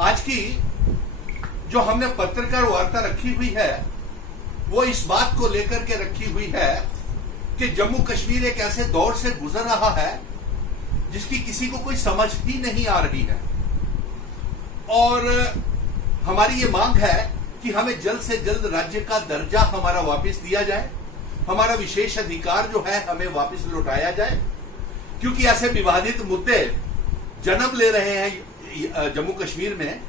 आज की जो हमने पत्रकार वार्ता रखी हुई है वो इस बात को लेकर के रखी हुई है कि जम्मू कश्मीर एक ऐसे दौर से गुजर रहा है जिसकी किसी को कोई समझ ही नहीं आ रही है। और हमारी ये मांग है कि हमें जल्द से जल्द राज्य का दर्जा हमारा वापस दिया जाए, हमारा विशेष अधिकार जो है हमें वापस लौटाया जाए, क्योंकि ऐसे विवादित मुद्दे जन्म ले रहे हैं जम्मू कश्मीर में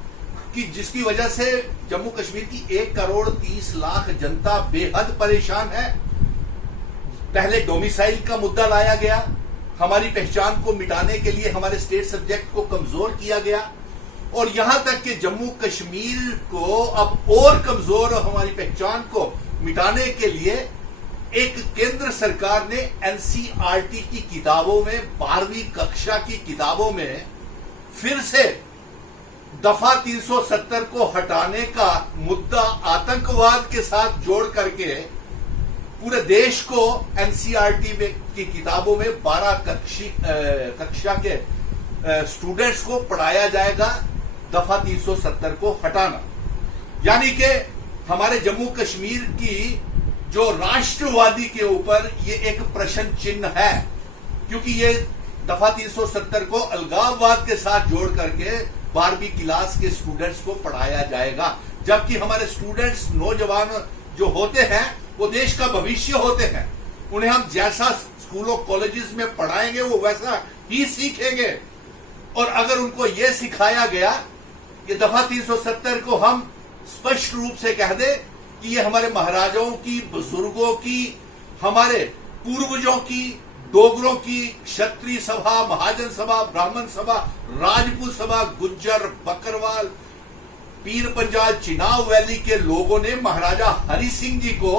कि जिसकी वजह से जम्मू कश्मीर की 1,30,00,000 जनता बेहद परेशान है। पहले डोमिसाइल का मुद्दा लाया गया, हमारी पहचान को मिटाने के लिए हमारे स्टेट सब्जेक्ट को कमजोर किया गया और यहां तक कि जम्मू कश्मीर को अब और कमजोर हमारी पहचान को मिटाने के लिए एक केंद्र सरकार ने एनसीईआरटी की किताबों में 12वीं कक्षा की किताबों में फिर से दफा 370 को हटाने का मुद्दा आतंकवाद के साथ जोड़ करके पूरे देश को एनसीईआरटी की किताबों में 12 कक्षा के स्टूडेंट्स को पढ़ाया जाएगा दफा 370 को हटाना। यानी कि हमारे जम्मू कश्मीर की जो राष्ट्रवादी के ऊपर ये एक प्रश्न चिन्ह है, क्योंकि ये दफा 370 को अलगाववाद के साथ जोड़ करके 12वीं क्लास के स्टूडेंट्स को पढ़ाया जाएगा, जबकि हमारे स्टूडेंट्स नौजवान जो होते हैं वो देश का भविष्य होते हैं। उन्हें हम जैसा स्कूलों कॉलेजेस में पढ़ाएंगे वो वैसा ही सीखेंगे। और अगर उनको ये सिखाया गया कि दफा 370 को हम स्पष्ट रूप से कह दे कि ये हमारे महाराजाओं की, बुजुर्गों की, हमारे पूर्वजों की, डोगरों की क्षत्रिय सभा, महाजन सभा, ब्राह्मण सभा, राजपूत सभा, गुज्जर, बकरवाल, पीर पंजाल, चिनाब वैली के लोगों ने महाराजा हरि सिंह जी को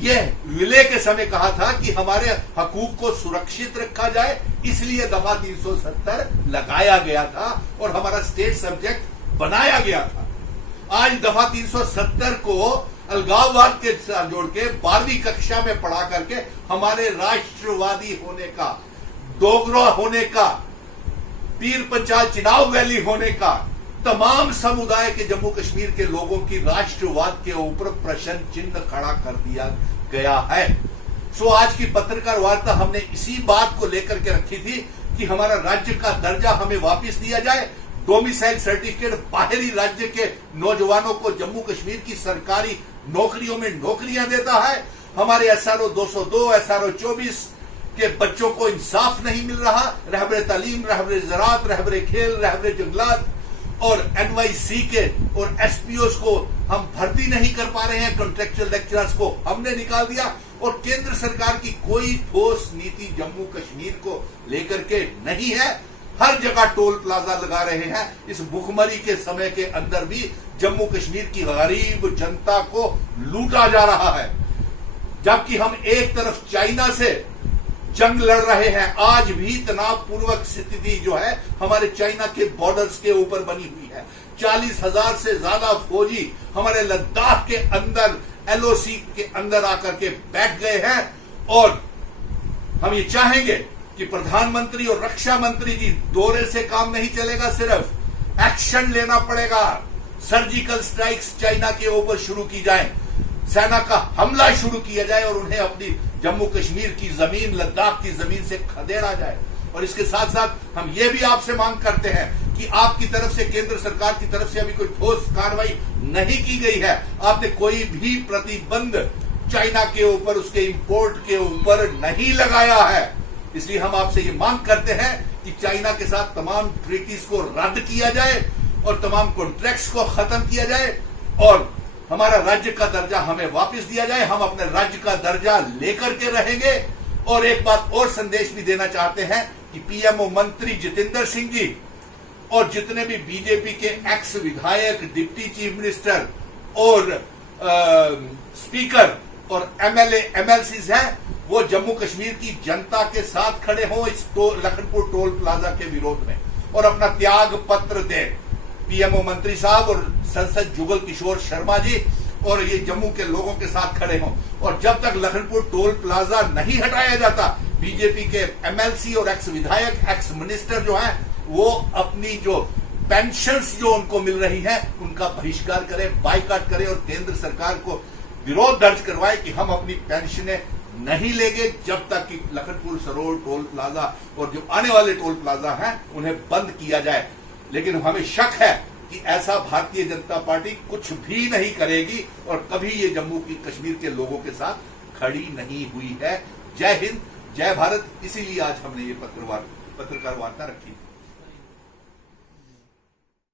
यह विलय के समय कहा था कि हमारे हकूक को सुरक्षित रखा जाए, इसलिए दफा 370 लगाया गया था और हमारा स्टेट सब्जेक्ट बनाया गया था। आज दफा 370 को अलगाववाद के साथ जोड़ के 12वीं कक्षा में पढ़ा करके हमारे राष्ट्रवादी होने का, डोगरा होने का, पीर पंचाल चिनाब वैली होने का, तमाम समुदाय के जम्मू कश्मीर के लोगों की राष्ट्रवाद के ऊपर प्रश्न चिन्ह खड़ा कर दिया गया है। सो आज की पत्रकार वार्ता हमने इसी बात को लेकर के रखी थी कि हमारा राज्य का दर्जा हमें वापस दिया जाए। डोमिसाइल सर्टिफिकेट बाहरी राज्य के नौजवानों को जम्मू कश्मीर की सरकारी नौकरियों में नौकरियां देता है। हमारे एसआरओ 202, एसआरओ 24 के बच्चों को इंसाफ नहीं मिल रहा। रहबरे तालीम, रहबरे ज़राअत, रहबरे खेल, रहबरे जंगलात और एनवाईसी के और एसपीओस को हम भर्ती नहीं कर पा रहे हैं। कॉन्ट्रेक्चुअल लेक्चरर्स को हमने निकाल दिया और केंद्र सरकार की कोई ठोस नीति जम्मू कश्मीर को लेकर के नहीं है। हर जगह टोल प्लाजा लगा रहे हैं। इस भुखमरी के समय के अंदर भी जम्मू कश्मीर की गरीब जनता को लूटा जा रहा है, जबकि हम एक तरफ चाइना से जंग लड़ रहे हैं। आज भी तनावपूर्वक स्थिति जो है हमारे चाइना के बॉर्डर्स के ऊपर बनी हुई है। 40,000 से ज्यादा फौजी हमारे लद्दाख के अंदर एलओसी के अंदर आकर के बैठ गए हैं और हम ये चाहेंगे कि प्रधानमंत्री और रक्षा मंत्री जी दौरे से काम नहीं चलेगा, सिर्फ एक्शन लेना पड़ेगा। सर्जिकल स्ट्राइक्स चाइना के ऊपर शुरू की जाए, सेना का हमला शुरू किया जाए और उन्हें अपनी जम्मू कश्मीर की जमीन, लद्दाख की जमीन से खदेड़ा जाए। और इसके साथ साथ हम ये भी आपसे मांग करते हैं कि आपकी तरफ से, केंद्र सरकार की तरफ से अभी कोई ठोस कार्रवाई नहीं की गई है। आपने कोई भी प्रतिबंध चाइना के ऊपर, उसके इंपोर्ट के ऊपर नहीं लगाया है। इसलिए हम आपसे ये मांग करते हैं कि चाइना के साथ तमाम ट्रीटीज को रद्द किया जाए और तमाम कॉन्ट्रैक्ट्स को खत्म किया जाए और हमारा राज्य का दर्जा हमें वापस दिया जाए। हम अपने राज्य का दर्जा लेकर के रहेंगे। और एक बात और संदेश भी देना चाहते हैं कि पीएमओ मंत्री जितेंद्र सिंह जी और जितने भी बीजेपी के एक्स विधायक, डिप्टी चीफ मिनिस्टर और स्पीकर और एमएलए, एमएलसीज हैं, वो जम्मू कश्मीर की जनता के साथ खड़े हों इस लखनपुर टोल प्लाजा के विरोध में और अपना त्याग पत्र दें। पीएमओ मंत्री साहब और संसद जुगल किशोर शर्मा जी और ये जम्मू के लोगों के साथ खड़े हों। और जब तक लखनपुर टोल प्लाजा नहीं हटाया जाता, बीजेपी के एमएलसी और एक्स विधायक, एक्स मिनिस्टर जो हैं, वो अपनी जो पेंशन्स जो उनको मिल रही है उनका बहिष्कार करे, बाइकाट करे और केंद्र सरकार को विरोध दर्ज करवाए कि हम अपनी पेंशनें नहीं लेंगे जब तक कि लखनपुर सरोवर टोल प्लाजा और जो आने वाले टोल प्लाजा हैं उन्हें बंद किया जाए। लेकिन हमें शक है कि ऐसा भारतीय जनता पार्टी कुछ भी नहीं करेगी और कभी ये जम्मू की कश्मीर के लोगों के साथ खड़ी नहीं हुई है। जय हिंद, जय भारत। इसीलिए आज हमने ये पत्रकार वार्ता रखी।